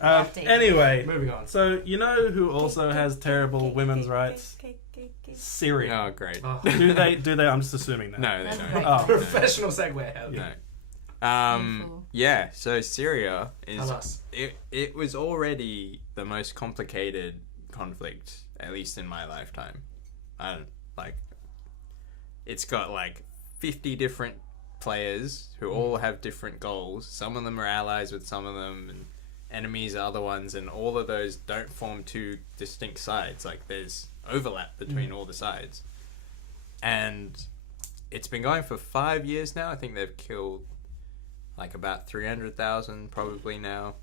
Anyway, moving on. So you know who also has terrible women's rights? Syria. Oh, great. Oh. Do they? I'm just assuming that. No, they That's don't. great. Oh. Professional segue. No. Painful. Yeah, so Syria Tell us. it was already the most complicated conflict, at least in my lifetime. It's got like 50 different players who all have different goals. Some of them are allies with some of them and enemies are other ones, and all of those don't form two distinct sides. Like there's overlap between all the sides. And it's been going for 5 years now. I think they've killed like about 300,000 probably now.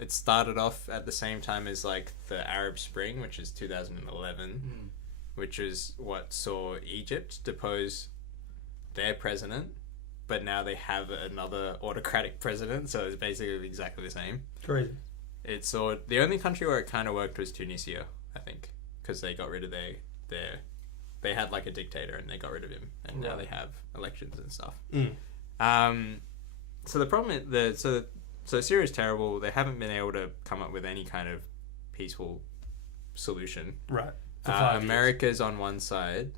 It started off at the same time as like the Arab Spring, which is 2011, which is what saw Egypt depose their president, but now they have another autocratic president, so it's basically exactly the same. Crazy. It saw the only country where it kind of worked was Tunisia, I think, because they got rid of they had like a dictator and they got rid of him, and now they have elections and stuff. So the problem is so Syria's terrible. They haven't been able to come up with any kind of peaceful solution. Right. America's on one side,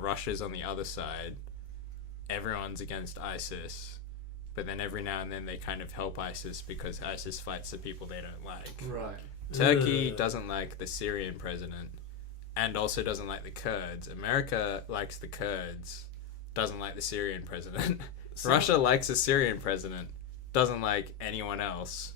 Russia's on the other side. Everyone's against ISIS, but then every now and then they kind of help ISIS because ISIS fights the people they don't like. Right. Turkey doesn't like the Syrian president and also doesn't like the Kurds. America likes the Kurds, doesn't like the Syrian president. Russia likes the Syrian president, doesn't like anyone else.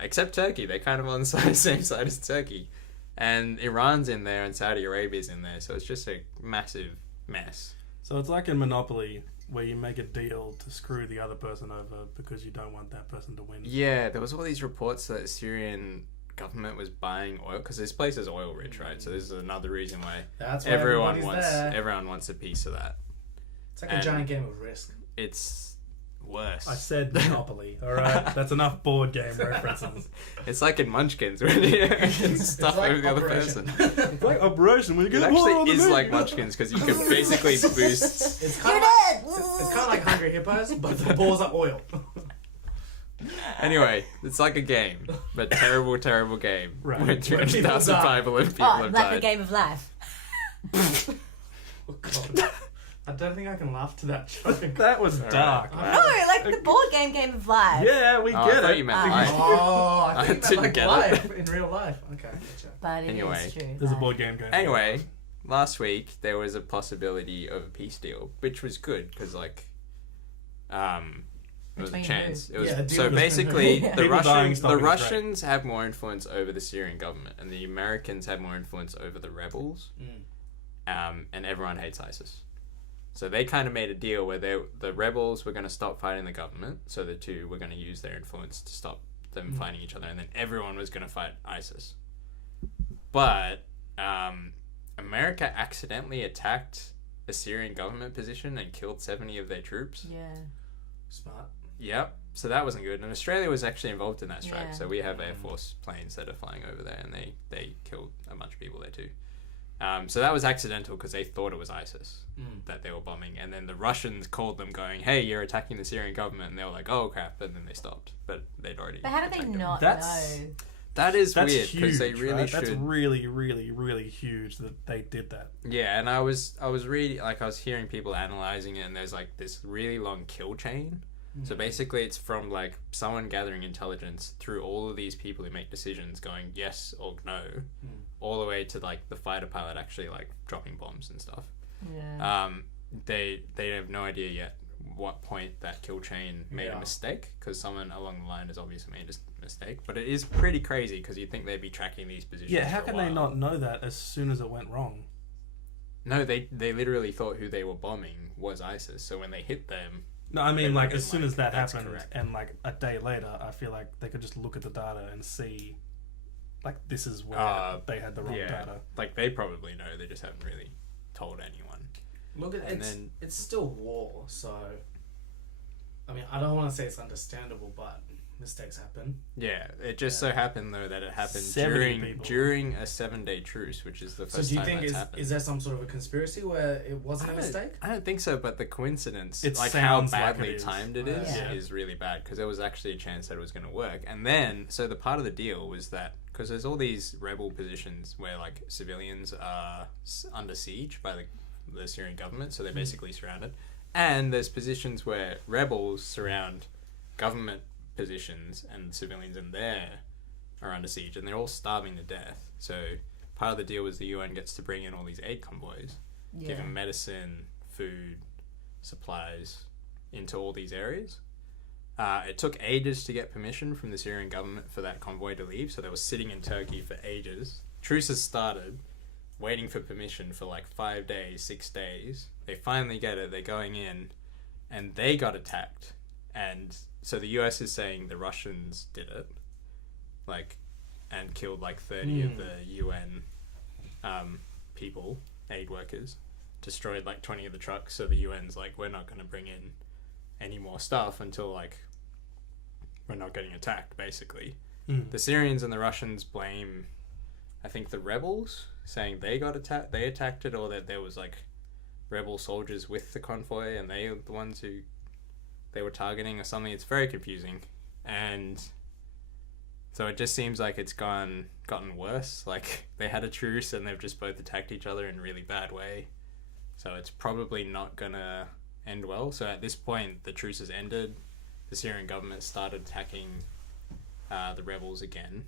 Except Turkey. They're kind of on the same side as Turkey. And Iran's in there and Saudi Arabia's in there, so it's just a massive mess. So it's like in Monopoly, where you make a deal to screw the other person over because you don't want that person to win. Yeah, there was all these reports that the Syrian government was buying oil, because this place is oil rich, right? So this is another reason why everyone wants a piece of that. It's like a giant game of Risk. It's worse. I said Monopoly, alright? That's enough board game references. It's like in Munchkins when you can stuff like over the other Operation. person. It's like Operation when you It get actually is like Munchkins because you can basically boost. It's kind of like Hungry Hippos, but the balls are oil. Anyway, it's like a game, but terrible game. Right. Where 200,000 people have Like died. a game of life. Oh, God. I don't think I can laugh to that joke. That was dark. No, like the board game of life. Yeah, we I get thought it. you meant life. Oh, I think I that didn't like get life it. in real life. Okay, gotcha. But it Anyway, is true. There's a that- board game going. Anyway, last week there was a possibility of a peace deal, which was good because there was a Between chance. who? It was Yeah, a deal so between basically who? the People dying, Russians stopping is Russians have more influence over the Syrian government, and the Americans have more influence over the rebels. And everyone hates ISIS. So they kind of made a deal where the rebels were going to stop fighting the government, so the two were going to use their influence to stop them fighting each other, and then everyone was going to fight ISIS. But America accidentally attacked a Syrian government position and killed 70 of their troops. Yeah. Smart. Yep. So that wasn't good. And Australia was actually involved in that strike. Yeah. So we have Air Force planes that are flying over there, and they killed a bunch of people there too. So that was accidental because they thought it was ISIS that they were bombing. And then the Russians called them going, hey, you're attacking the Syrian government. And they were like, oh, crap. And then they stopped. But they'd already But how did they attacked them. not That's- know? That is That's weird because they huge, really right? should. That's really, really, really huge that they did that. Yeah, and I was reading, like, I was hearing people analyzing it, and there's like this really long kill chain. So basically, it's from like someone gathering intelligence through all of these people who make decisions, going yes or no, all the way to like the fighter pilot actually like dropping bombs and stuff. Yeah. They have no idea yet what point that kill chain made a mistake, because someone along the line has obviously made a mistake. But it is pretty crazy because you'd think they'd be tracking these positions. Yeah, how for a can they while. not know that as soon as it went wrong? No, they literally thought who they were bombing was ISIS. So when they hit them. No, I mean, They like, reckon, as soon like, as that that's happened, correct. and, like, a day later, I feel like they could just look at the data and see, like, this is where they had the wrong data. Like, they probably know, they just haven't really told anyone. Look, And it's still war, so... I mean, I don't want to say it's understandable, but mistakes happen. Yeah, it just so happened though that it happened 70 people. during a 7-day truce, which is the So first do you time think that's happened. is there some sort of a conspiracy where it wasn't a mistake? I don't think so, but the coincidence, It like how sounds like badly it is. timed it Yeah. is really bad because there was actually a chance that it was going to work. And then, so the part of the deal was that because there's all these rebel positions where like civilians are under siege by the Syrian government, so they're basically surrounded. And there's positions where rebels surround government positions and civilians in there are under siege, and they're all starving to death. So part of the deal was the UN gets to bring in all these aid convoys, give them medicine, food, supplies into all these areas. It took ages to get permission from the Syrian government for that convoy to leave, so they were sitting in Turkey for ages. Truces started, waiting for permission for like 5 days, 6 days. They finally get it, they're going in, and they got attacked. And so the US is saying the Russians did it, like, and killed like 30 of the UN people, aid workers, destroyed like 20 of the trucks. So the UN's like, we're not going to bring in any more stuff until like we're not getting attacked, basically. The Syrians and the Russians blame, I think, the rebels, saying they got attacked, they attacked it, or that there was like rebel soldiers with the convoy and they were the ones who they were targeting or something. It's very confusing, and so it just seems like it's gotten worse. Like they had a truce and they've just both attacked each other in a really bad way, so it's probably not gonna end well. So at this point the truce has ended, the Syrian government started attacking the rebels again,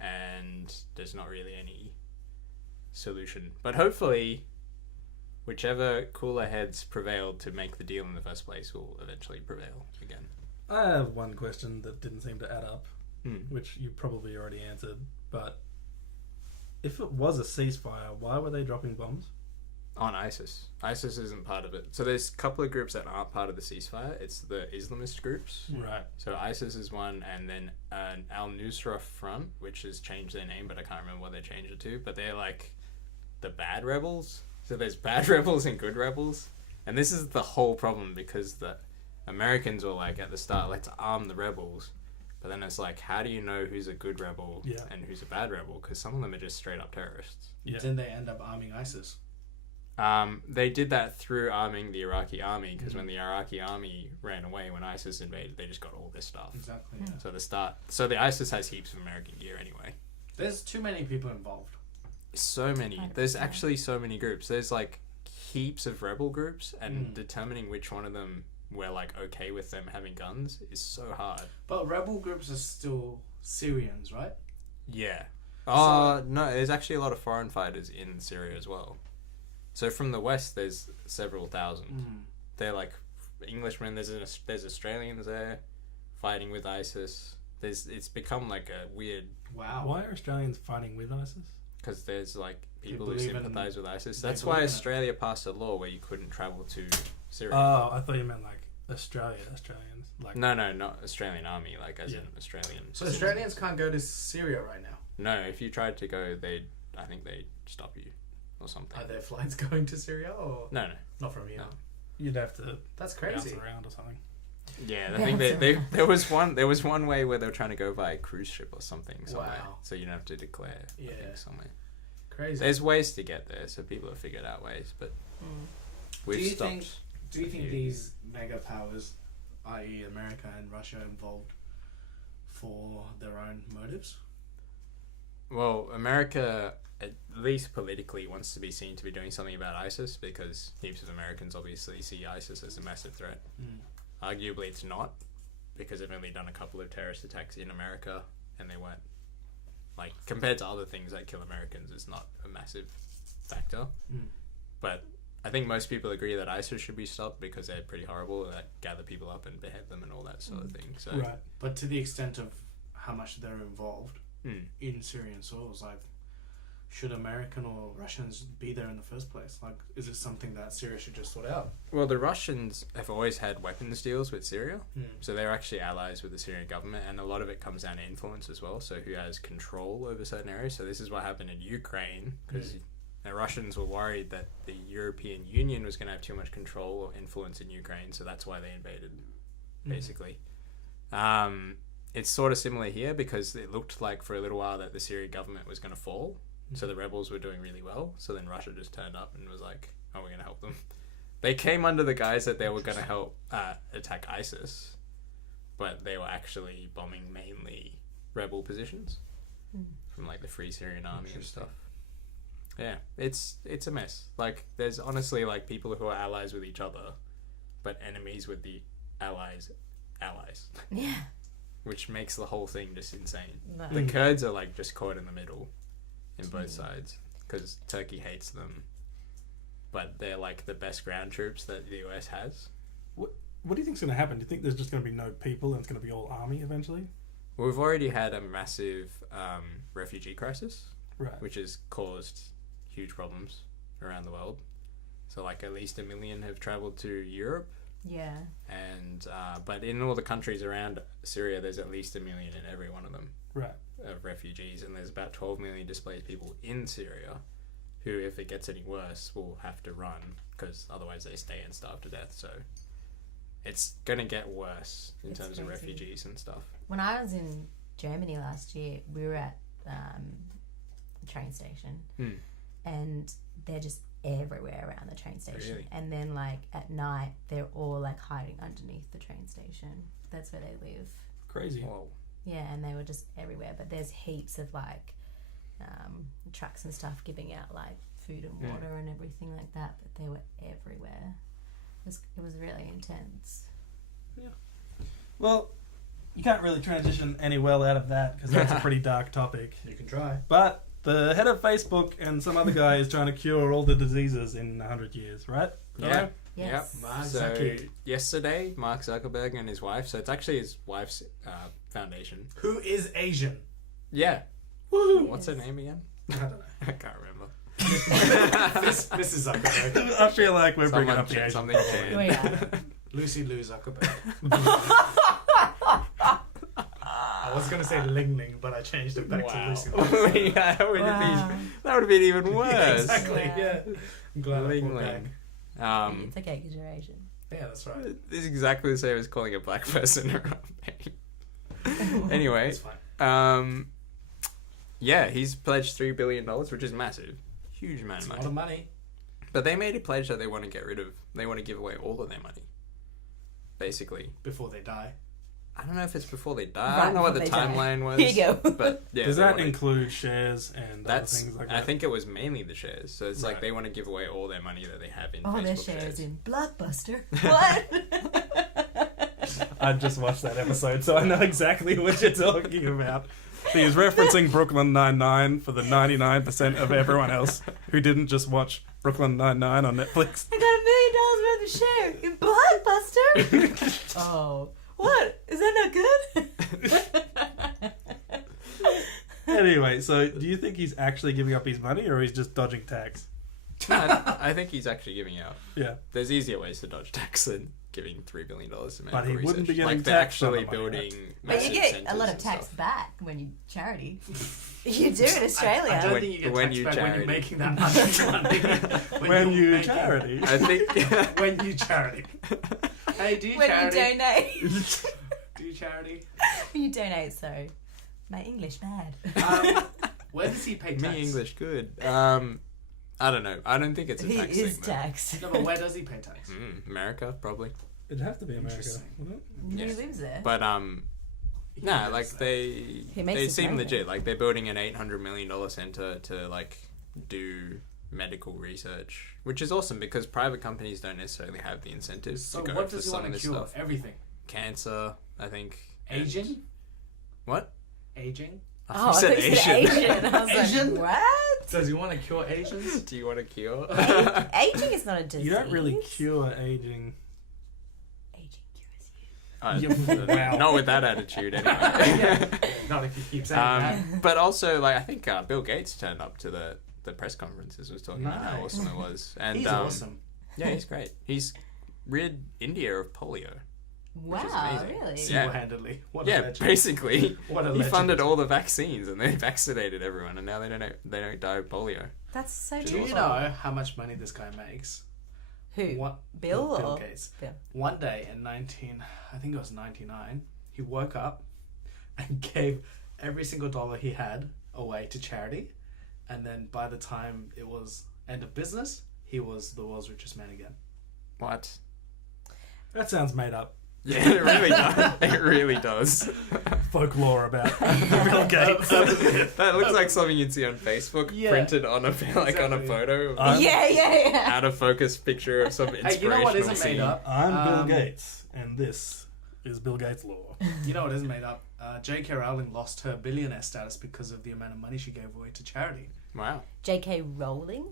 and there's not really any solution, but hopefully whichever cooler heads prevailed to make the deal in the first place will eventually prevail again. I have one question that didn't seem to add up, which you probably already answered, but if it was a ceasefire, why were they dropping bombs? On ISIS. ISIS isn't part of it. So there's a couple of groups that aren't part of the ceasefire. It's the Islamist groups. Right. So ISIS is one, and then Al-Nusra Front, which has changed their name, but I can't remember what they changed it to. But they're like the bad rebels. So there's bad rebels and good rebels. And this is the whole problem, because the Americans were like at the start, let's arm the rebels. But then it's like, how do you know who's a good rebel and who's a bad rebel? Because some of them are just straight up terrorists. Yeah. Didn't they end up arming ISIS? They did that through arming the Iraqi army, because when the Iraqi army ran away, when ISIS invaded, they just got all this stuff. Exactly. Yeah. So the ISIS has heaps of American gear anyway. There's too many people involved. So many. There's actually so many groups. There's like heaps of rebel groups, and determining which one of them we're like okay with them having guns is so hard. But rebel groups are still Syrians, right? Yeah. Oh, no, there's actually a lot of foreign fighters in Syria as well. So from the west, there's several thousand. They're like Englishmen. There's Australians there fighting with ISIS. It's become like a weird. Wow. Why are Australians fighting with ISIS? Because there's like people They who believe in- sympathise with ISIS. they That's believe why in it. Australia passed a law where you couldn't travel to Syria. Oh, I thought you meant like Australians. Like No, not Australian army, like as in Australian. So Australians can't go to Syria right now. No, if you tried to go, I think they'd stop you or something. Are there flights going to Syria or No. not from here? No. you'd have to That's bounce crazy. around or something. Yeah, I think there was one way where they were trying to go by a cruise ship or something somewhere. Wow. So you don't have to declare. I think somewhere. Crazy. There's ways to get there, so people have figured out ways, but we've Do you stopped. Do you think these mega powers, i.e. America and Russia, involved for their own motives? Well, America, at least politically, wants to be seen to be doing something about ISIS, because heaps of Americans obviously see ISIS as a massive threat. Arguably it's not, because they've only done a couple of terrorist attacks in America, and they weren't, like, compared to other things that kill Americans, it's not a massive factor. But I think most people agree that ISIS should be stopped, because they're pretty horrible, that gather people up and behead them and all that sort of thing. So Right. But to the extent of how much they're involved in Syrian soils, like, should American or Russians be there in the first place? Like, is it something that Syria should just sort out? Well, the Russians have always had weapons deals with Syria, so they're actually allies with the Syrian government, and a lot of it comes down to influence as well, so who has control over certain areas. So this is what happened in Ukraine, because the Russians were worried that the European Union was going to have too much control or influence in Ukraine, so that's why they invaded, basically. it's sort of similar here because it looked like for a little while that the Syrian government was going to fall. So the rebels were doing really well. So then Russia just turned up and was like, oh, we're going to help them. They came under the guise that they were going to help attack ISIS, but they were actually bombing mainly rebel positions from like the Free Syrian Army and stuff. Yeah, it's a mess. Like, there's honestly like people who are allies with each other, but enemies with the allies. Yeah. Which makes the whole thing just insane. No. The Kurds are like just caught in the middle in both sides because Turkey hates them, but they're like the best ground troops that the US has. What do you think's going to happen? Do you think there's just going to be no people and it's going to be all army eventually? Well, we've already had a massive refugee crisis, Right. which has caused huge problems around the world. So like at least 1 million have traveled to Europe. Yeah. And but in all the countries around Syria, there's at least 1 million in every one of them. Right. Of refugees, and there's about 12 million displaced people in Syria who, if it gets any worse, will have to run because otherwise they stay and starve to death. So it's going to get worse in terms of refugees and stuff. When I was in Germany last year, we were at the train station, and they're just everywhere around the train station. Really? And then, like, at night, they're all, like, hiding underneath the train station. That's where they live. Crazy. Whoa. Yeah, and they were just everywhere. But there's heaps of, like, trucks and stuff giving out, like, food and water and everything like that. But they were everywhere. It was really intense. Yeah. Well, you can't really transition any well out of that because that's a pretty dark topic. You can try. But the head of Facebook and some other guy is trying to cure all the diseases in 100 years, right? Yeah. Yes. Yep. So yesterday, Mark Zuckerberg and his wife, so it's actually his wife's foundation. Who is Asian? Yeah. Woohoo! What's her name again? I don't know. I can't remember. Mrs. Zuckerberg. I feel like we're bringing up the Asian. Something changed. We are. Lucy Lou Zuckerberg. I was going to say Ling Ling, but I changed it back to Lucy Lou. That would have been even worse. Exactly, yeah. I'm glad I Ling pulled back. Ling. It's okay because you're Asian. Yeah, that's right. This is exactly the same as calling a black person a Anyway, It's fine. yeah, he's pledged $3 billion, which is massive. Huge amount It's of a money. lot of money. But they made a pledge that they want to give away all of their money. Basically. Before they die. I don't know if it's before they die. Right, I don't know what the before they die. timeline was. Here you go. But yeah, Does they that wanna- include shares and other things like that? I think it was mainly the shares. So it's like Right. they want to give away all their money that they have in Oh, Facebook their shares shares. in Blockbuster. What? I just watched that episode, so I know exactly what you're talking about. He was referencing Brooklyn Nine-Nine for the 99% of everyone else who didn't just watch Brooklyn Nine-Nine on Netflix. I got $1 million worth of share in Blockbuster. Oh, what? Is that not good? Anyway, so do you think he's actually giving up his money or he's just dodging tax? No, I think he's actually giving out. Yeah. There's easier ways to dodge tax than giving $3 billion to medical But he research. wouldn't be getting like they're taxed on actually the money, building. But you massive get a centres lot of and tax stuff. back when you charity. You do in Australia. I don't When- think you get when taxed you back when charity. you're making that much money. When you're you making- charity. I think. When you charity. Hey, do you when charity? you donate. Do you charity? When you donate, so my English bad. Where does he pay tax? Me English good. I don't know. I don't think it's a He tax is thing. though. taxed. No, but where does he pay tax? America probably. It'd have to be America, Interesting. wouldn't He Yes. lives there. But nah, like So. they makes his seem money legit. Like they're building an $800 million center to like do medical research, which is awesome because private companies don't necessarily have the incentives So to go what for does he some want of to this cure? stuff. Everything. Cancer, I think. and- Aging? What? Aging? I Oh, I thought thought you you said said Asian. I was Asian? like, what? Does he want to cure Asians? Do you want to cure? Aging is not a disease. You don't really cure aging. Aging cures you. Wow. Not with that attitude, anyway. Not if you keep saying that. But also, like I think Bill Gates turned up to the press conferences, was talking about how Nice. awesome it was, and He's awesome. yeah, he's great. He's rid India of polio. Wow, amazing. really? Yeah. Single-handedly. What a Yeah, legend. basically, What a he legend. funded all the vaccines and they vaccinated everyone, and now they don't die of polio. That's so Do beautiful. you know how much money this guy makes? Who? What? Bill Bill or- Gates. Bill. One day in 1999, he woke up, and gave every single dollar he had away to charity. And then by the time it was end of business, he was the world's richest man again. What? That sounds made up. Yeah, it really does. It really does. Folklore about Bill Gates. That looks like something you'd see on Facebook, Yeah. printed on a on a photo. Yeah. Out of focus picture of some Hey, inspirational you know what isn't scene. made up? I'm Bill Gates, and this is Bill Gates' law. You know what isn't made up? J.K. Rowling lost her billionaire status because of the amount of money she gave away to charity. Wow. J.K. Rowling?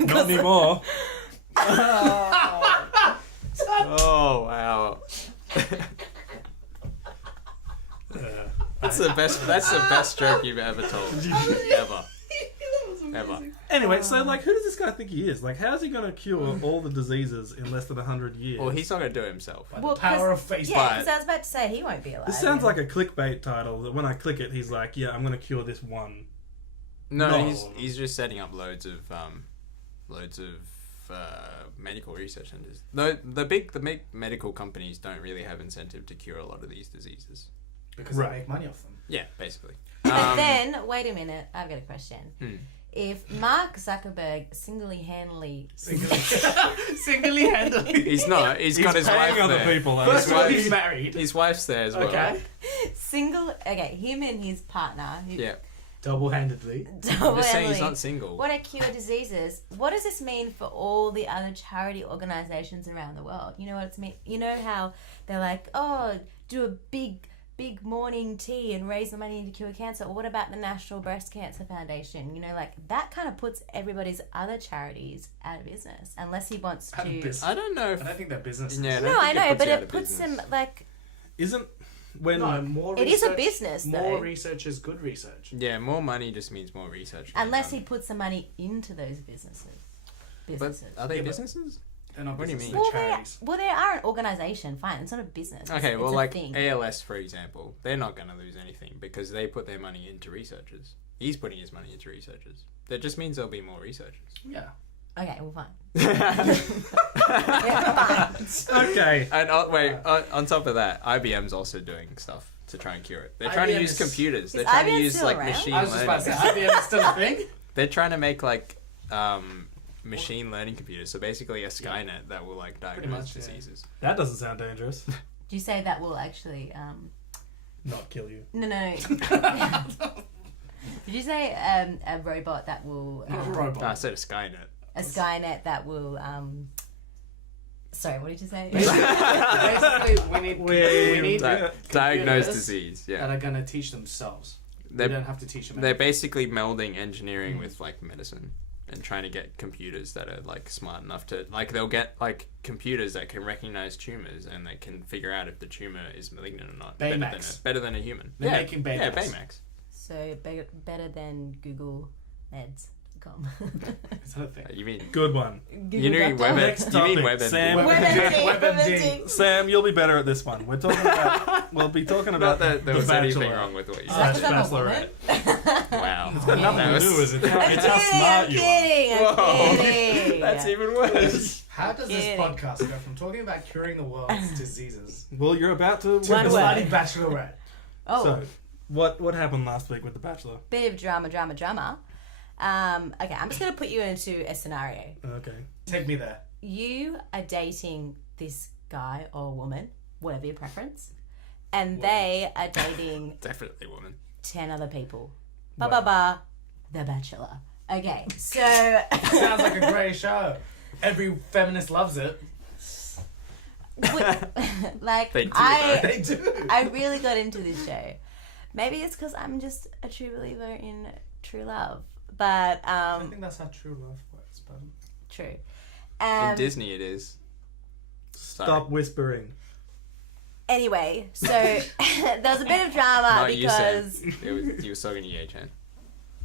Not anymore. Oh wow. That's the best. That's the best joke you've ever told. Ever. Ever. Anyway, so like, who does this guy think he is? Like, how's he gonna cure all the diseases in less than 100 years? Well, he's not gonna do it himself. By Well, the power of 'cause- Facebook. Yeah, because I was about to say he won't be alive. This sounds like a clickbait title. That when I click it, he's like, "Yeah, I'm gonna cure this one." No, No. he's just setting up loads of medical research centers. No, the big medical companies don't really have incentive to cure a lot of these diseases. Because Right. they make money off them. Yeah, basically. But then, wait a minute, I've got a question. Hmm. If Mark Zuckerberg single-handedly... Single-handedly. He's not. He's got his wife paying other there. people. First of all, wife- he's married. His wife's there as well. Okay. him and his partner... Who, Yeah. Double-handedly. I'm just saying he's double-handedly not single. want to cure diseases. What does this mean for all the other charity organizations around the world? You know what it's mean? You know how they're like, oh, do a big morning tea and raise the money to cure cancer. Or what about the National Breast Cancer Foundation? You know, like that kind of puts everybody's other charities out of business unless he wants Out of to. business. I don't know I if. don't think they're business. Yeah, No, I think know, puts but you out it of puts business. them like. Isn't when No, more It research. is a business, though. More research is good research. Yeah, more money just means more research. Unless he puts the money into those businesses. But are they Yeah, but- businesses? They're not What do you business, mean? they're charities. They are an organization. Fine, it's not a business. Okay, it's well, a like thing. ALS, for example, they're not going to lose anything because they put their money into researchers. He's putting his money into researchers. That just means there'll be more researchers. Yeah. Okay, well, fine. okay, And on top of that, IBM's also doing stuff to try and cure it. They're trying to IBM use is- computers. They're Is trying to IBM use still like around? machine I was just about to learning. say, IBM is still a thing. They're trying to make like machine learning computers. So basically a Skynet that will like diagnose much, yeah. diseases. that doesn't sound dangerous. Do you say that will actually... Not kill you. No. Did you say a robot that will... Not a robot. No, I said a Skynet. a Skynet that will... Sorry, what did you say? Basically, we need Diagnose computers disease. that Yeah, are going to teach themselves. We they're don't have to teach them. they're basically melding engineering with like medicine and trying to get computers that are like smart enough to like they'll get like computers that can recognize tumors and they can figure out if the tumor is malignant or not. Baymax. Better than a human. They're yeah, making Baymax. Yeah, Baymax. So better than Google Meds.com. Is that a thing? You mean Good one. you mean Google.com? Next You mean topic, WebMD. Sam. WebMD. Sam, you'll be better at this one. We'll be talking Not about that there The was anything Bachelor. wrong with what you Slash said. Because I'm a woman. Bachelorette. Wow. It's got nothing That to was- do with it. It's how I'm smart you are. kidding. Whoa. I'm kidding. That's even worse. How does this Kidding. podcast go from talking about curing the world's diseases Well, you're about to. to One the word. bloody Bachelorette? Oh, So, what happened last week with The Bachelor? bit of drama. Okay, I'm just going to put you into a scenario. Okay. Take me there. You are dating this guy or woman, whatever your preference, and they are dating Definitely woman. 10 other people. Wow. The Bachelor. Okay, so... Sounds like a great show. Every feminist loves it. like, They do, They do. I really got into this show. Maybe it's because I'm just a true believer in true love. But, I think that's how true love works, but true. In Disney, it is. Stop whispering. Anyway, so there was a bit of drama Not you, Sam. because You were talking to Ye-Chan.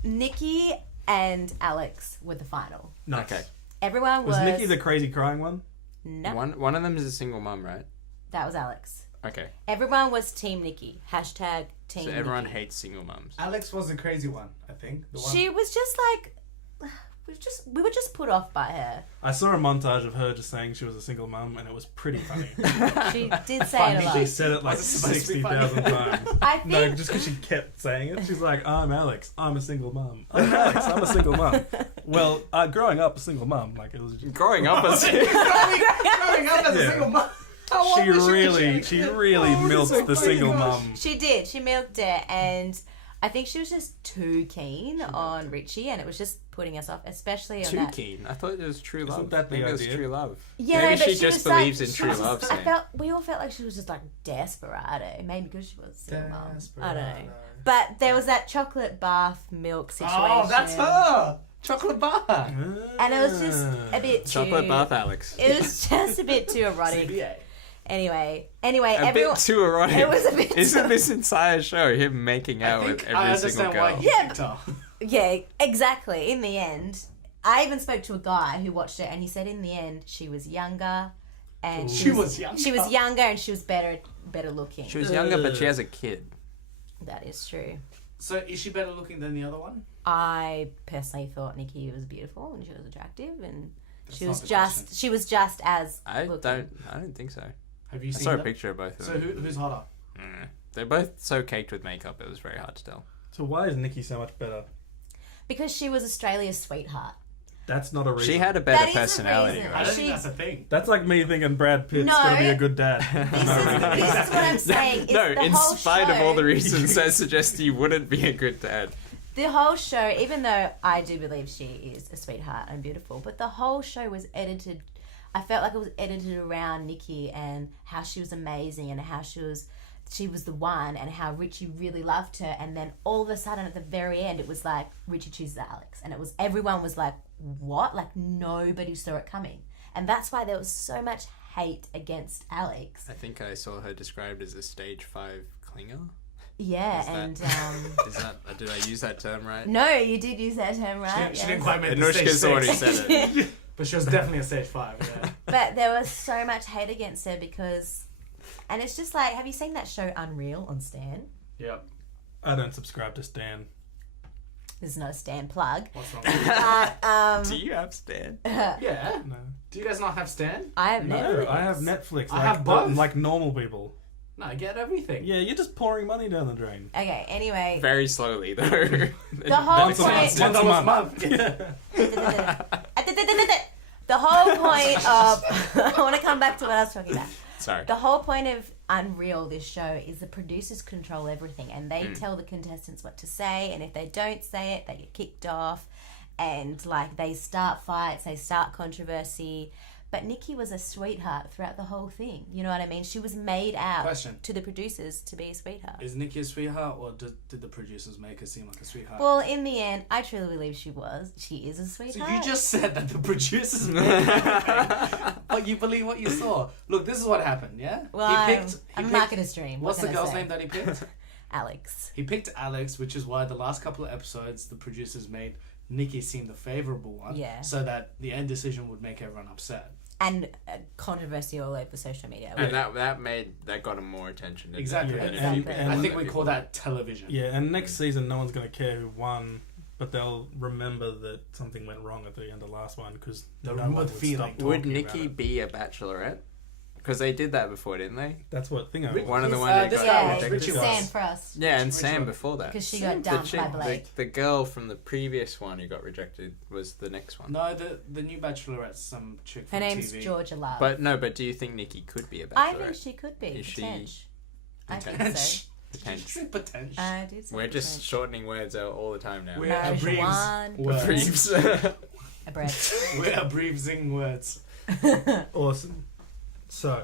Nikki and Alex were the final. Nice. Okay. Everyone Was Nikki the crazy crying one? No, One of them is a single mum, right? that was Alex. Okay. Everyone was Team Nikki. Hashtag Team So everyone Nikki. hates single mums. Alex was the crazy one, I think. The one. She was just like, we were just put off by her. I saw a montage of her just saying she was a single mum, and it was pretty funny. She did say it a She lot. said it like Was it supposed to be funny? 60,000 times. I think No, just because she kept saying it. She's like, I'm Alex. I'm a single mum. I'm Alex. I'm a single mum. Well, growing up a single mum, like it was just... Growing up as growing up as a Yeah. single mum. She really milked the single mum. she did. She milked it, and I think she was just too keen on Richie, and it was just putting us off, especially on too that. keen. I thought it was true Isn't love. that the Maybe it was idea? true love. Yeah, Maybe no, but she just was like- believes in she true was- love. I Sam. we all felt like she was just like desperado, maybe because she was a single mum. I don't know. Desperado. But there was that chocolate bath milk situation. Oh, that's her. Chocolate bar. And it was just a bit too... Chocolate bath, Alex. It was just a bit too erotic. CBA. Anyway, A everyone... bit too erotic. It was a bit Isn't too- this entire show him making out with I every single understand girl? why he Yeah, picked her. Yeah, exactly. In the end, I even spoke to a guy who watched it, and he said in the end she was younger, and She was younger. She was younger, and she was better looking. She was younger, but she has a kid. That is true. So is she better looking than the other one? I personally thought Nikki was beautiful and she was attractive, and That's she not was the just as I looking. don't think so. Have you I seen saw a them? picture of both of So them. who's hotter? They're both so caked with makeup, it was very hard to tell. So why is Nikki so much better? Because she was Australia's sweetheart. That's not a reason. She had a better That is a personality, reason. I right? don't think She- that's a thing. That's like me thinking Brad Pitt's No. gonna be a good dad. This is what I'm saying. It's No, the in whole spite of show- all the reasons that suggest you wouldn't be a good dad. The whole show, even though I do believe she is a sweetheart and beautiful, but the whole show was edited. I felt like it was edited around Nikki and how she was amazing and how she was the one and how Richie really loved her. And then all of a sudden at the very end, it was like Richie chooses Alex, and everyone was like, "What?" Like nobody saw it coming, and that's why there was so much hate against Alex. I think I saw her described as a stage 5 clinger. Yeah, Is that- and Is that? Did I use that term right? no, you did use that term right. She didn't yes. quite make the Anushka's stage the one who 6. said it. But she was definitely a stage 5, yeah. But there was so much hate against her because, and it's just like, have you seen that show Unreal on Stan? Yep. I don't subscribe to Stan. This is not a Stan plug. What's wrong with you? But Do you have Stan? Yeah. No. Do you guys not have Stan? I have No, Netflix. I have Netflix. I like, have both. like normal people. No, I get everything. Yeah, you're just pouring money down the drain. Okay, anyway. Very slowly though. The whole Once a month. point. Once a $10 month. Yeah. The whole point of I want to come back to what I was talking about. Sorry. The whole point of Unreal, this show, is the producers control everything, and they tell the contestants what to say, and if they don't say it, they get kicked off, and like they start fights, they start controversy. But Nikki was a sweetheart throughout the whole thing. You know what I mean? She was made out Question. to the producers to be a sweetheart. Is Nikki a sweetheart, or did the producers make her seem like a sweetheart? Well, in the end, I truly believe she is a so sweetheart. you just said that the producers made her, but you believe what you saw. Look, this is what happened, yeah? Well, I'm a marketer's dream. What's the What can I girl's say? name that he picked? Alex. He picked Alex, which is why the last couple of episodes the producers made Nikki seem the favourable one, Yeah. so that the end decision would make everyone upset. And controversy all over social media. And that got him more attention. didn't it? Exactly. than if Exactly. you picked And I one think that we people call that television. Yeah, and next season no one's going to care who won, but they'll remember that something went wrong at the end of the last one because They'll no remember one the would feeling. stop Would talking about Nikki it. be a bachelorette? Because they did that before, didn't they? That's what thing I Rick- One of the This- ones that this got guy Yeah, was rejected. Richard Sam Ross. Frost. Yeah, and Which Sam one? before that. Because she got The dumped chick- by Blake. the girl from the previous one who got rejected was the next one. No, the new Bachelorette's some chick Her from name's TV. Georgia Love. But do you think Nikki could be a bachelorette? I think she could be. Is she- Potential. I think Potential. so. Potential. Potential. I did say We're just potential. shortening words out all the time now. We're Marriage abreves one. words. Briefs. A breath. We're abreeving words. Awesome. So,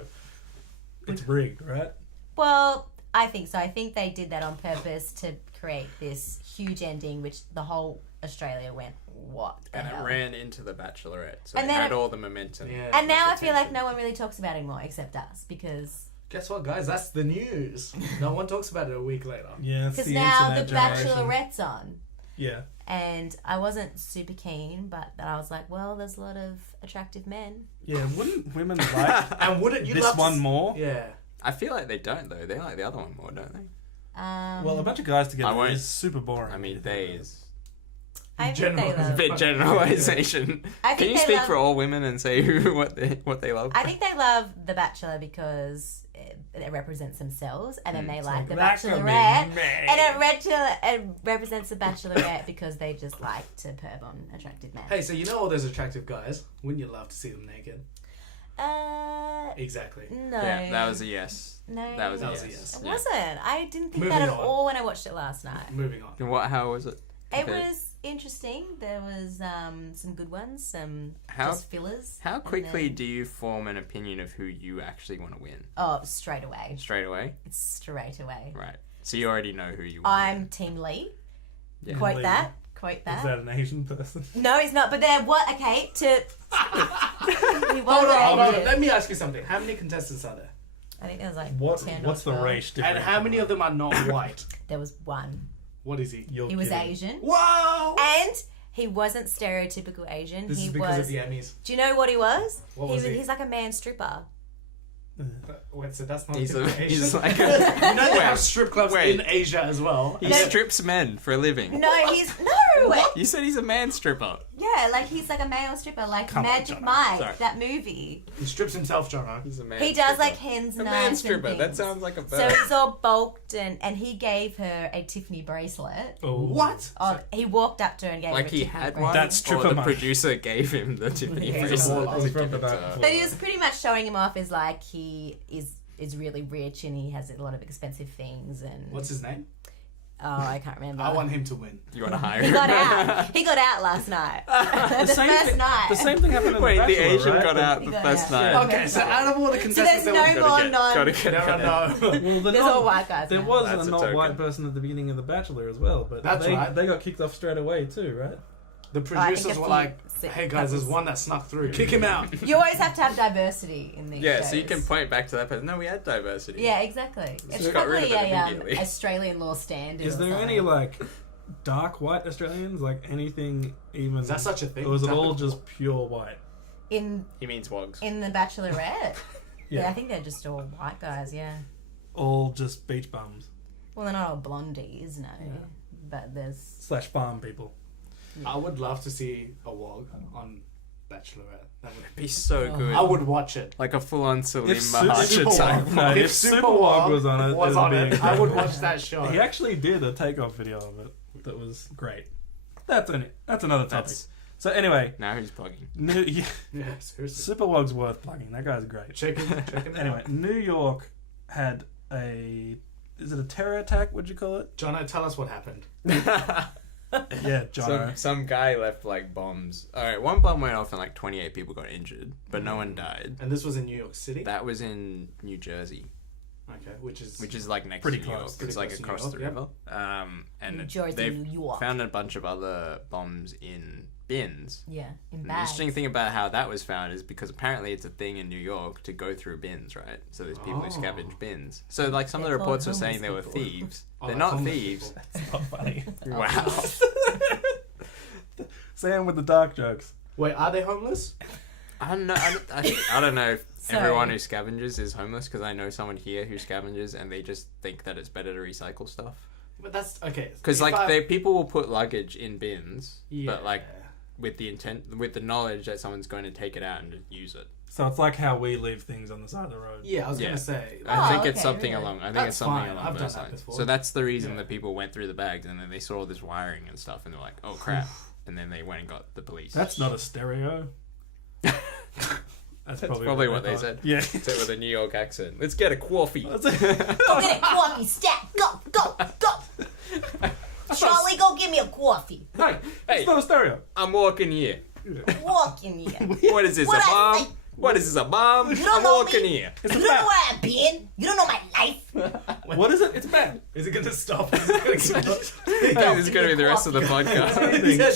it's rigged, right? Well, I think so. I think they did that on purpose to create this huge ending, which the whole Australia went, what the And it hell? ran into the Bachelorette, so And it then had it- all the momentum. Yeah. And now I feel like attention. no one really talks about it anymore except us because Guess what, guys? That's the news. No one talks about it a week later. Yeah, it's the now the internet generation. Bachelorette's on. Yeah. And I wasn't super keen, but then I was like, well, there's a lot of attractive men. Yeah, wouldn't women like And wouldn't you this love to one more? Yeah. I feel like they don't though. They like the other one more, don't they? Well, a bunch of guys I together won't- is super boring. I mean, if you they think about it. is. I think they General. A love. bit generalization. I think Can you they speak love, for all women and say what they love? I think they love The Bachelor because it represents themselves, and then they like The that could be Bachelorette, me. and it represents The Bachelorette because they just like to perv on attractive men. Hey, so you know all those attractive guys? Wouldn't you love to see them naked? Exactly. No. Yeah, that was a yes. No. That was a That was a yes. yes. It Yeah. wasn't. I didn't think Moving that at on. all when I watched it last night. Moving on. And how was it? It Okay. was interesting. There was some good ones, some How- just fillers. How and quickly then- do you form an opinion of who you actually want to win? Oh, straight away. Straight away? It's straight away. Right. So you already know who you want. I'm Team Lee. Yeah. Quote Lee. that. Quote Is that. that an Asian person? No, it's not. But they're what? Okay, to. He Hold wasn't on. Asian. Let me ask you something. How many contestants are there? I think there was like What? 10 or What's the 12. race And difference? how many of them are not white? There was one. What is he? You're He was kidding. Asian, Whoa! and he wasn't stereotypical Asian. This he is because was. of the Emmys. Do you know what he was? What was he? He's like a man stripper. Wait, so that's not He's typical Asian? he's like You a, know they Wait, have strip clubs wait. in Asia as well. he No. strips men for a living. No, he's no. You said he's a man stripper. Yeah, like he's like a male stripper, like Come on, Magic Jono. Mike, Sorry. that movie. He strips himself, Jono. He's a man. He does stripper. like hens a nights man and stripper. That things. sounds like a So verb. he's all bulked, and he gave her a Tiffany bracelet. Oh. What? Oh, he walked up to her and gave Like her a he Tiffany had bracelet. one. That's or stripper the money. producer gave him the Tiffany Yeah. bracelet. He's to from give the it back to her. before. But he was pretty much showing him off as like he is really rich and he has a lot of expensive things and What's his name? oh, I can't remember. I want him to win. You want to hire He him? got out. He got out last night. the same first thing- night. The same thing happened in Wait, The the Bachelor, Asian right? got out He the got first out. night. Yeah. Okay, so out of all the So contestants, there's that no Gotta more get- non. gotta get- no, no. Well, the There's non- all white guys. There now. was That's a a not token. white person at the beginning of The Bachelor as well, but That's they, right. they got kicked off straight away too, right? The I think producers a were few like, sick "Hey guys, there's couples. one that snuck through. Kick him out." You always have to have diversity in these Yeah, shows. so you can point back to that person. No, we had diversity. Yeah, exactly. It's we got rid probably of it a immediately. Australian law standard. Is or there something. any like dark white Australians, like anything even? Is that such a thing? Or is it Is that all the- just pure white? in He means wogs. in the Bachelorette? Yeah. Yeah, I think they're just all white guys. Yeah. All just beach bums Well, they're not all blondies, no. Yeah. But there's / farm people. I would love to see a wog on Bachelorette. That would Be so good. I would watch it. Like a full-on Salim If Maharsha Super type. Wog- no, if Super Wog was on it, was it'd on be it, I would incredible. watch that show. He actually did a takeoff video of it that was great. That's another topic. That's So anyway, now who's plugging. yeah, Yeah, seriously. Super Wog's worth plugging. That guy's great. Check it Anyway, out. New York had is it a terror attack? Would you call it? Jono, tell us what happened. Yeah, Jono. Some guy left like bombs. Alright, one bomb went off and like 28 people got injured, but no one died. And this was in New York City? That was in New Jersey, Okay, which is like next Pretty to New York. close. It's Pretty like close to across New the York, river. And New Jersey, they've New York. found a bunch of other bombs in bins. Yeah, in And the bags. interesting thing about how that was found is because apparently it's a thing in New York to go through bins, right? So there's people who Oh. scavenge bins. So like some of the They're reports were called saying they were homeless people. thieves. Oh, They're like not homeless thieves. people. It's not funny. Wow. Sam with the dark jokes. Wait, are they homeless? I don't know. I don't know if Sorry. everyone who scavenges is homeless because I know someone here who scavenges and they just think that it's better to recycle stuff. But that's okay. Because if I- people will put luggage in bins, yeah. but like with the knowledge that someone's going to take it out and use it. So it's like how we leave things on the side of the road. Yeah, I was Yeah. gonna say. I Oh, think it's okay, something really? along. I think That's it's something fine. along I've those done that lines. before. So that's the reason Yeah. that people went through the bags and then they saw all this wiring and stuff and they're like, "Oh crap!" And then they went and got the police. That's not a stereo. That's probably what they thought. said. Yeah. Say it with a New York accent. Let's get a coffee. Go get a coffee, stat. Go, go, go. Charlie, go get me a coffee. Hey, It's not a stereo. I'm walking here. Walk in here. What is this? What a I bomb? say? What is this? A bomb? You don't I'm know walking me. here. It's a You don't know bat. where I've been. You don't know my life. What is it? It's a bat. Is it gonna stop? Is it gonna keep I think this is going to be the rest of the podcast.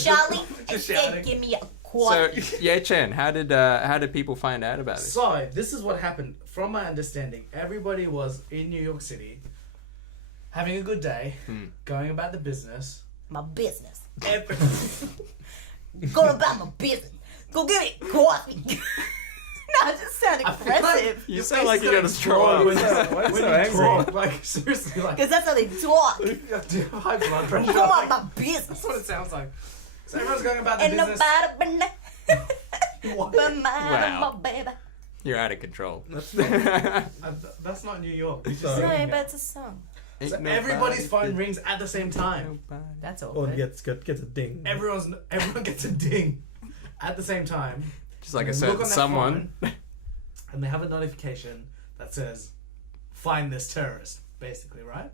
Charlie, I Just said shouting. give me a So, coffee. yeah, Chen, how did people find out about this? So this is what happened. From my understanding, everybody was in New York City, having a good day, going about the business. My business. Every- Go about my business. Go get me coffee. No, it just sounded I feel like aggressive. You your sound face like is you gonna got a straw explode up. Why are you when so you angry? talk. Like seriously, like Because that's how they talk. high blood pressure. Go about Like, my business. that's what it sounds like. So everyone's going about the Ain't business. nobody but my Wow. baby. You're out of control. That's not New York. You just No, singing but it. it's a song. So everybody's phone rings at the same time. That's Or awkward. gets a ding. Everyone gets a ding at the same time. Just like They a look certain on their someone. phone, and they have a notification that says, "Find this terrorist." Basically, right?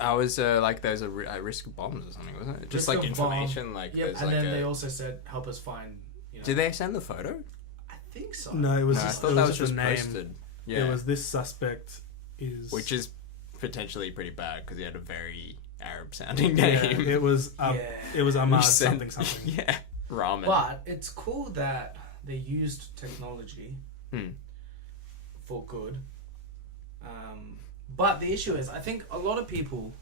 I was like, there's a risk of bombs or something, wasn't it? Just Risk like of bomb. information, like Yep. there's And like then a. they also said, "Help us find." You know, Did they send the photo? I think so. No, it was No, I just, thought it that was was just just a name. posted. Yeah, It was this suspect is. which is potentially pretty bad because he had a very Arab-sounding Yeah, name. it was. Yeah. It was You Ahmad sent- something. Yeah, ramen. But it's cool that they used technology Hmm. for good. But the issue is, I think a lot of people.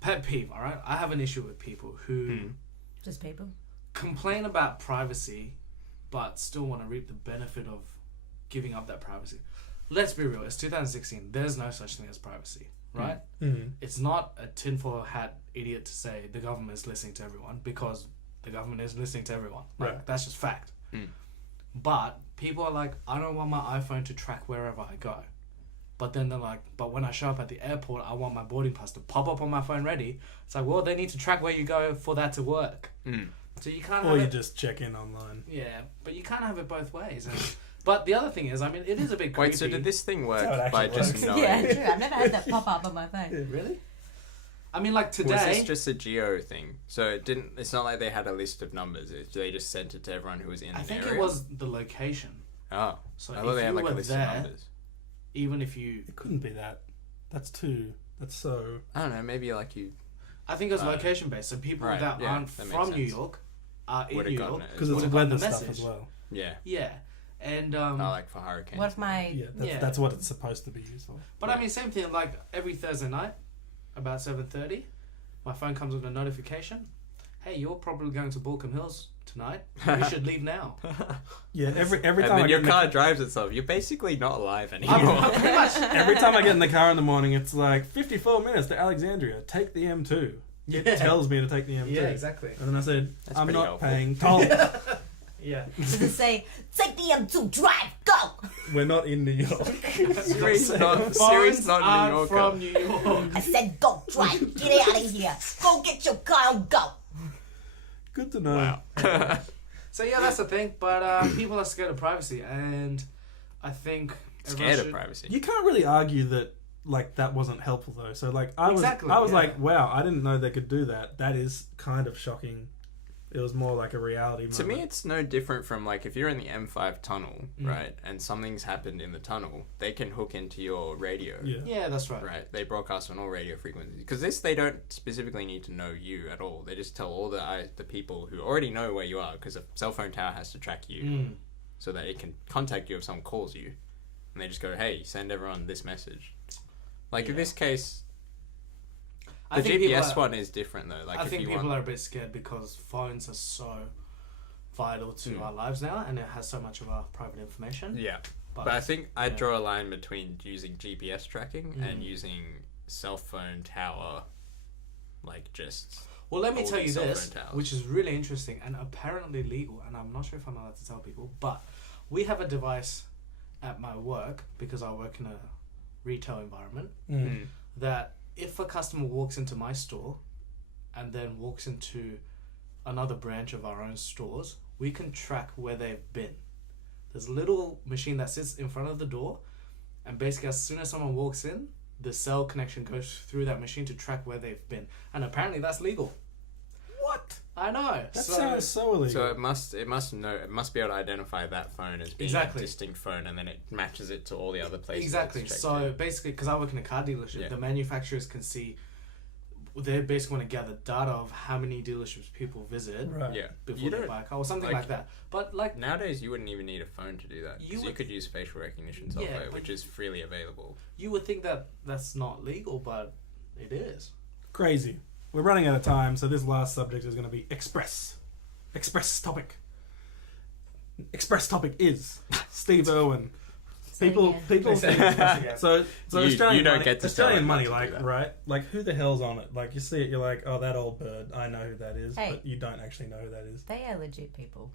Pet peeve, alright? I have an issue with people who Just people. complain about privacy but still want to reap the benefit of giving up that privacy. Let's be real, it's 2016. There's no such thing as privacy, right? Mm. It's not a tinfoil hat idiot to say the government is listening to everyone, because the government is listening to everyone. Like, Right. that's just fact. Mm. But people are like, I don't want my iPhone to track wherever I go. But then they're like, but when I show up at the airport, I want my boarding pass to pop up on my phone ready. It's like, well, they need to track where you go for that to work. Mm. So you can't Or have you it. just check in online. Yeah, but you can't have it both ways. And, but the other thing is, I mean, it is a bit creepy. Wait, so did this thing work That's how it by actually just works. knowing? Yeah, true. I've never had that pop up on my phone. Really? I mean, like Was today. this just a geo thing? So it didn't. It's not like they had a list of numbers. They just sent it to everyone who was in I an think area. it was the location. Oh, So I thought they if had you like a were list of there, numbers. even if you, It couldn't be that. That's so. I don't know. Maybe like you I think it was location based. So people right, that yeah, aren't that makes from New sense. York are in Would've New gotten York it. Because it's would've gotten weather the stuff message. as well. Yeah. Yeah, and Oh, like for hurricanes. What if my Yeah, Yeah. that's what it's supposed to be used for. but I mean, same thing. Like every Thursday night, about 7:30, my phone comes with a notification. Hey, you're probably going to Balcombe Hills tonight. You should leave now. Yeah, every and time I then get your in the car drives itself. You're basically not alive I'm anymore. pretty much. every time I get in the car in the morning, it's like 54 minutes to Alexandria. Take the M2. It Yeah. tells me to take the M2. Yeah, exactly. And then I said, That's I'm pretty not helpful. paying toll. Yeah. does it say take the M2 drive go? We're not in New York. Siri's not. Phones Siri's not New aren't Yorker. from New York. I said go drive. Get out of here. Go get your car and go. Good to know. Wow. So yeah, that's the thing. But people are scared of privacy, and I think everyone Scared of should- privacy. You can't really argue that like that wasn't helpful though. So like I was Exactly, I was yeah. like, wow, I didn't know they could do that. That is kind of shocking. It was more like a reality moment. To me, it's no different from like if you're in the M5 tunnel, Mm. right, and something's happened in the tunnel, they can hook into your radio. yeah. Yeah, that's right. Right, they broadcast on all radio frequencies because they don't specifically need to know you at all. They just tell all the people who already know where you are because a cell phone tower has to track you Mm. so that it can contact you if someone calls you, and they just go, "Hey, send everyone this message." Like in Yeah. this case, I the think GPS people are, one is different though. Like I if think you people want, are a bit scared because phones are so vital to Mm. our lives now, and it has so much of our private information. yeah. But, But I think I'd yeah. draw a line between using GPS tracking and Mm. using cell phone tower, like just well, let me all tell you these cell this, phone towers. which is really interesting and apparently legal, and I'm not sure if I'm allowed to tell people, but we have a device at my work because I work in a retail environment Mm. that if a customer walks into my store and then walks into another branch of our own stores, we can track where they've been. There's a little machine that sits in front of the door, and basically as soon as someone walks in, the cell connection goes through that machine to track where they've been. And apparently that's legal. What? I know. That sounds so illegal. So it must be able to identify that phone as being Exactly. a distinct phone, and then it matches it to all the other places. Exactly. it's checked So in. basically, because I work in a car dealership, Yeah. the manufacturers can see. They basically want to gather data of how many dealerships people visit right. yeah, before you they don't. buy a car or something like- like that. But like, Nowadays, you wouldn't even need a phone to do that You because you would- could use facial recognition Yeah, software, but- which is freely available. you would think that that's not legal, but it is. Crazy. We're running out of time, so this last subject is going to be express. Express topic. Express topic is Steve Irwin People again. so You Australian don't money, get to Australian tell money, them not to like, do that. right? Like, who the hell's on it? Like, you see it, you're like, oh, that old bird, I know who that is, Hey. but you don't actually know who that is. They are legit people.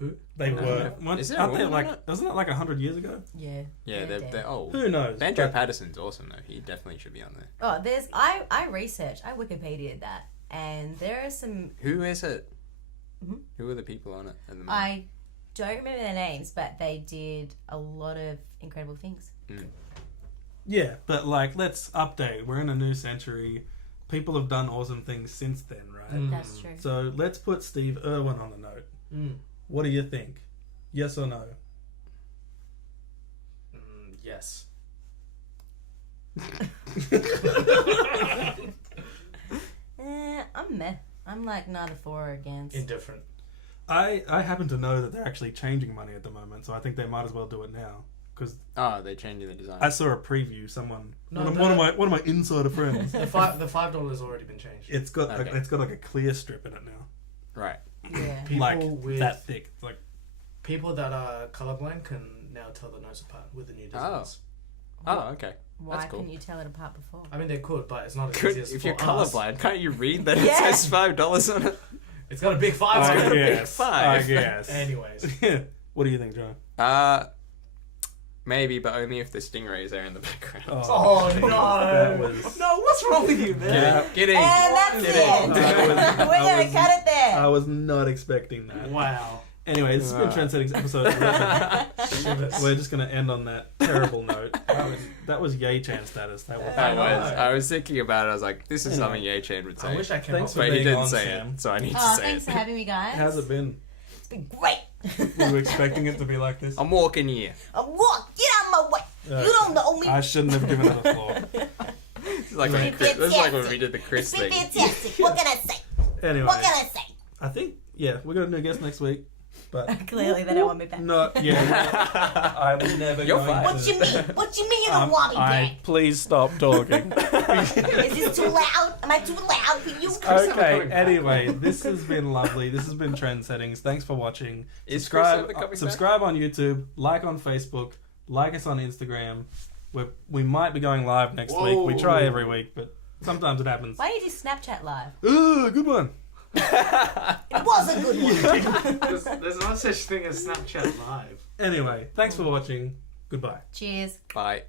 Who they No. were? Is there a Aren't they woman on like? it? Wasn't it like 100 years ago? Yeah. Yeah, dead. they're old. Who knows? Banjo But- Patterson's awesome though. He definitely should be on there. Oh, there's I researched, I Wikipedia'd that, and there are some. Who is it? Mhm. Who are the people on it at the moment? I don't remember their names, but they did a lot of incredible things. Yeah, but like, let's update. We're in a new century. People have done awesome things since then, right? That's true. So let's put Steve Irwin on the note. What do you think? Yes or no? Yes. I'm meh. I'm like neither for or against. Indifferent. I happen to know that they're actually changing money at the moment, so I think they might as well do it now. Because Oh, they're changing the design. I saw a preview. Someone, No, one of my insider friends. The $5 already been changed. It's got Okay. it's got like a clear strip in it now, Right. Yeah. People like with that thick. It's like people that are colorblind can now tell the nose apart with the new designs. Oh, okay. Why That's cool. couldn't you tell it apart before? I mean, they could, but it's not as Could, easy as if for you're us. colorblind, can't you read that Yeah. it says $5 on it? It's got a big 5. got a I big guess. I five. guess. Anyways, What do you think, John? Maybe, but only if the stingrays are in the background. oh geez, no, that was- no, what's wrong with you, man? Yeah. Kidding. And that's Kidding. it. I We're gonna was- cut it there. I was not expecting that. Wow. Anyway, this has been Trendsetting's episode 11. Shivers. We're just going to end on that terrible note. That was Yay Chan status. That was. I was thinking about it. I was like, this is something Ye Chan would say. I wish I came Thanks up for but with he being didn't on, say Sam. it, so I need to Oh, say thanks it. for having me, guys. How's it been? It's been great. Were you expecting it to be like this? I'm walking here. Walk, get out of my way. You don't know me. I shouldn't have given it a floor. It's like, Right. this is like when we did the Chris It's been thing. fantastic. What can I say? Anyway, What can I say? I think, yeah, we're going to do a guest next week. But Clearly, they don't want me back. not yet. I was never You're going fine. What you mean? What you mean you don't want me back? Please stop talking. Is this too loud? Am I too loud for you? Okay, anyway, this has been lovely. This has been Trend Settings. Thanks for watching. Is Chris ever coming Subscribe on YouTube, like on Facebook, like us on Instagram. We might be going live next week. We try every week, but sometimes it happens. Why did you Snapchat live? Ooh, good one. It was a good one. There's no such thing as Snapchat Live. Anyway, thanks for watching. Goodbye. Cheers. Bye.